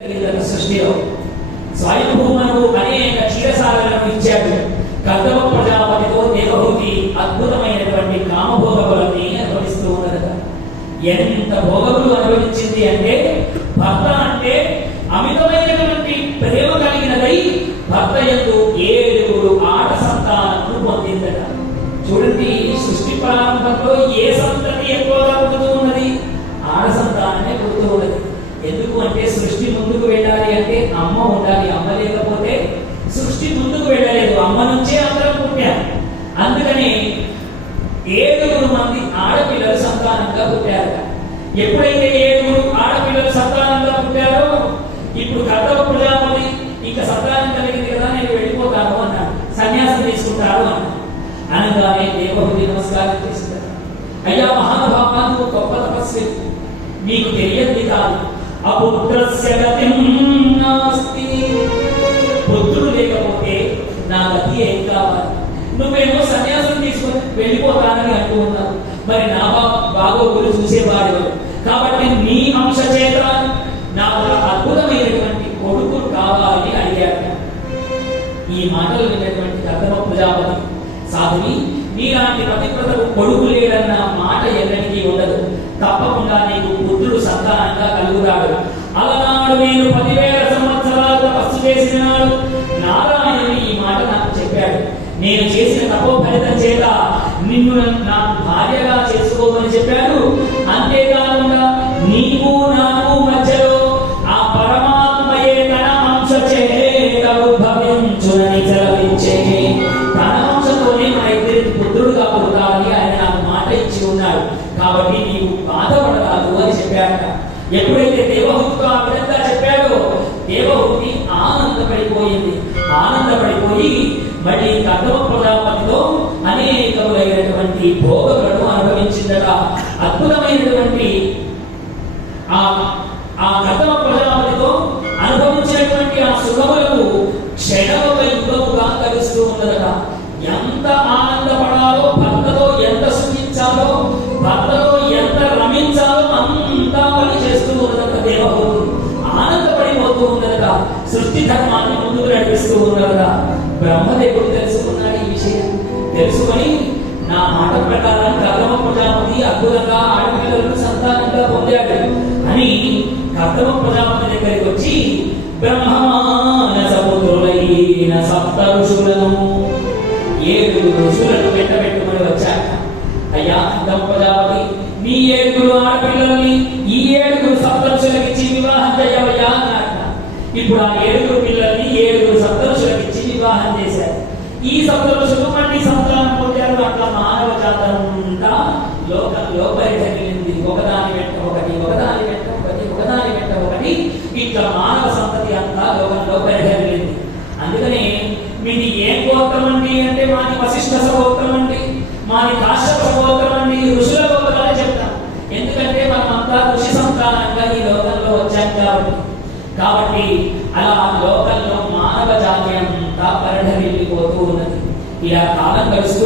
సృష్టిలో స్వయంభూమను అనేక క్షీరసాగలను ఇచ్చాడు. కర్దమ ప్రజాపతితో దేవహూతి అద్భుతమైనటువంటి కామభోగములని అనుభవిస్తూ ఉన్నదట. ఎంత భోగములు అనుభవించింది అంటే భర్త అంటే అమితమైనటువంటి ప్రేమ కలిగినదై భర్త యందు 7 ఆడ సంతానమును పొందిందట. చూడండి, సృష్టి ప్రారంభంలో ఏ సంతతి ఎక్కువగా పుడుతూ ఉన్నది? ఆడ సంతానమే పుడుతూ ఉన్నది. ఎందుకు అంటే సృష్టి ముందుకు వెళ్ళాలి అంటే అమ్మ ఉండాలి. అమ్మ లేకపోతే సృష్టి ముందుకు వెళ్ళలేదు. అమ్మ నుంచే అందరం పుట్టారు. అందుకని 7 మంది ఆడపిల్లలు సంతానంగా పుట్టారు. ఎప్పుడైతే 7 ఆడపిల్లలు సంతానంగా పుట్టారో ఇప్పుడు కర్దమ ప్రజాపతి ఇంకా సంతానం కలిగింది కదా, నేను వెళ్ళిపోతాను అన్నాడు. సన్యాసం తీసుకుంటారు అన్నాడు. అనగానే దేవహూతి నమస్కారం చేస్తారు. అయ్యా మహానుభావా, నువ్వు గొప్ప తపస్వి, మీకు తెలియదు కాదు. అపుత్రస్య గతిం నాస్తి, పుత్రుడు లేకపోతే నా గతి ఏం కావాలి? నువ్వేమో సన్యాసం తీసుకొని వెళ్ళిపోతానని అంటూ ఉన్నావు. మరి నా బాగోగులు చూసేవాడు కాబట్టి నీ అంశ చేత నాకు అద్భుతమైనటువంటి కొడుకులు కావాలని అడిగాడు. ఈ మాటలు విన్నటువంటి కర్దమ ప్రజాపతి, సాధుని, నీలాంటి పతివ్రతకు కొడుకు లేడన్న మాట ఎన్నటికీ ఉండదు. తప్పకుండా నీకు పుత్రుడు సంతానంగా కలుగుతాడు. అలనాడు నేను 10,000 సంవత్సరాలు తపస్సు చేసిన నాడు నారాయణుడు ఈ మాట నాకు చెప్పాడు. నేను చేసిన తపో ఫలితం చేత నిన్ను నాకు భార్యగా చేసుకోమని చెప్పాడు. అంతేకాకుండా నీకు నాకు మధ్యలో ఆ పరమాత్మయే తన అంశ చేత ఉద్భవించునని సెలవించే. తన అంశతోనే మన ఇద్దరికి పుత్రుడుగా పుడతాడని ఆయన నాకు మాట ఇచ్చి ఉన్నాడు. కాబట్టి నీకు బాధపడరాదు అని చెప్పాట. ఎప్పుడైతే దేవహూతితో ఆ విధంగా చెప్పాడో దేవహూతి ఆనందపడిపోయింది. ఆనందపడిపోయి మళ్ళీ కర్దమ ప్రజాపతితో అనేకములైనటువంటి భోగములను అనుభవించిందట. అద్భుతమైనటువంటి ఆ కర్దమ ప్రజాపతితో అనుభవించినటువంటి ఆ సుఖములకు క్షణముల యుగముగా కలుస్తూ ఉన్నదట. ఎంత ఆనందపడాలో, భర్తతో ఎంత సుఖించాలో, భర్తతో ఎంత రమించాలో అంతా పని చేస్తూ ఉన్నదట. దేవహూతి ఆనందపడిపోతూ ఉన్నదట. సృష్టి ధర్మాన్ని ముందుకు నడిపిస్తూ ఉన్నదట. బ్రహ్మదేవుడు తెలుసుకున్నాడు ఈ విషయం. తెలుసుకొని నా మాట ప్రకారం కర్దమ ప్రజాపతి అద్భుతంగా ఆడపిల్లలను సంతానంగా పొందాడు అని కర్దమ ప్రజాపతి దగ్గరికి వచ్చి బ్రహ్మమానస పుత్రులైన 7 ఋషులను 7 ఋషులను వెంటబెట్టుకుని వచ్చాక, అయ్యా కర్దమ ప్రజాపతి, మీ 7 ఆడపిల్లల్ని ఈ 7 సప్తఋషులకిచ్చి వివాహం చేయవయ్యా అన్నాడు. ఇప్పుడు ఆ 7 పిల్లల్ని 7 సప్తఋషులకిచ్చి వివాహం చేశారు. ఈ సప్తఋషులు మళ్ళీ సంతానం పొందారు. అట్లా మానవ జాతంతా లోకంలో పరిధమిలింది. ఒకదాని వెంట ఒకటి, ఒకదాని వెంట ఒకటి, ఒకదాని వెంట ఒకటి, ఇట్లా మానవ సంతతి అంతా లోకంలో పరిధమిలింది. అందుకనే మీది ఏ గోత్రం అండి అంటే మాది వశిష్ఠ గోత్రం అండి, మాది కాశ్యప గోత్రం అండి, ఋషుల గోత్రాలే చెప్తాం. ఎందుకంటే మనమంతా ఋషి సంతానంగా ఈ లోకంలో వచ్చాం కాబట్టి అలా లోకంలో మానవ జాతి అంతా పరిఢమిల్లిపోతూ ఉన్నది. ఇలా కాలం గడుస్తూ